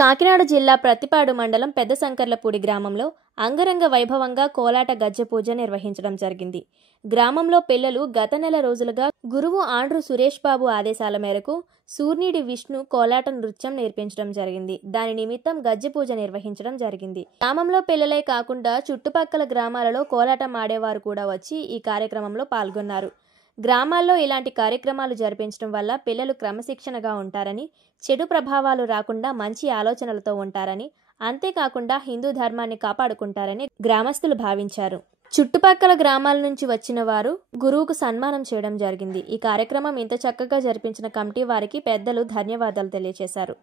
కాకినాడ జిల్లా ప్రతిపాడు మండలం పెద్ద శంకర్లపూడి గ్రామంలో అంగరంగ వైభవంగా కోలాట గజ్జె పూజ నిర్వహించడం జరిగింది. గ్రామంలో పిల్లలు గత నెల రోజులుగా గురువు ఆండ్రు సురేష్ బాబు ఆదేశాల మేరకు సూర్నిడి విష్ణు కోలాట నృత్యం నేర్పించడం జరిగింది. దాని నిమిత్తం గజ్జె పూజ నిర్వహించడం జరిగింది. గ్రామంలో పిల్లలే కాకుండా చుట్టుపక్కల గ్రామాలలో కోలాటం ఆడేవారు కూడా వచ్చి ఈ కార్యక్రమంలో పాల్గొన్నారు. గ్రామాల్లో ఇలాంటి కార్యక్రమాలు జరిపించడం వల్ల పిల్లలు క్రమశిక్షణగా ఉంటారని, చెడు ప్రభావాలు రాకుండా మంచి ఆలోచనలతో ఉంటారని, అంతేకాకుండా హిందూ ధర్మాన్ని కాపాడుకుంటారని గ్రామస్తులు భావించారు. చుట్టుపక్కల గ్రామాల నుంచి వచ్చిన వారు గురువుకు సన్మానం చేయడం జరిగింది. ఈ కార్యక్రమం ఇంత చక్కగా జరిపించిన కమిటీ వారికి పెద్దలు ధన్యవాదాలు తెలియజేశారు.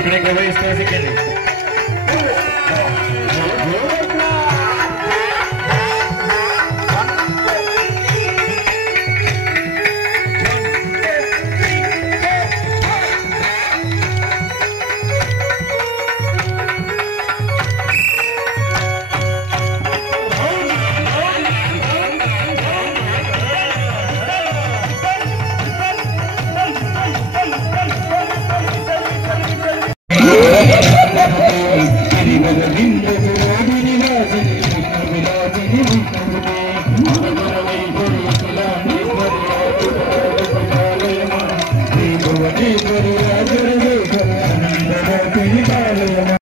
Agora que eu vou estar aqui.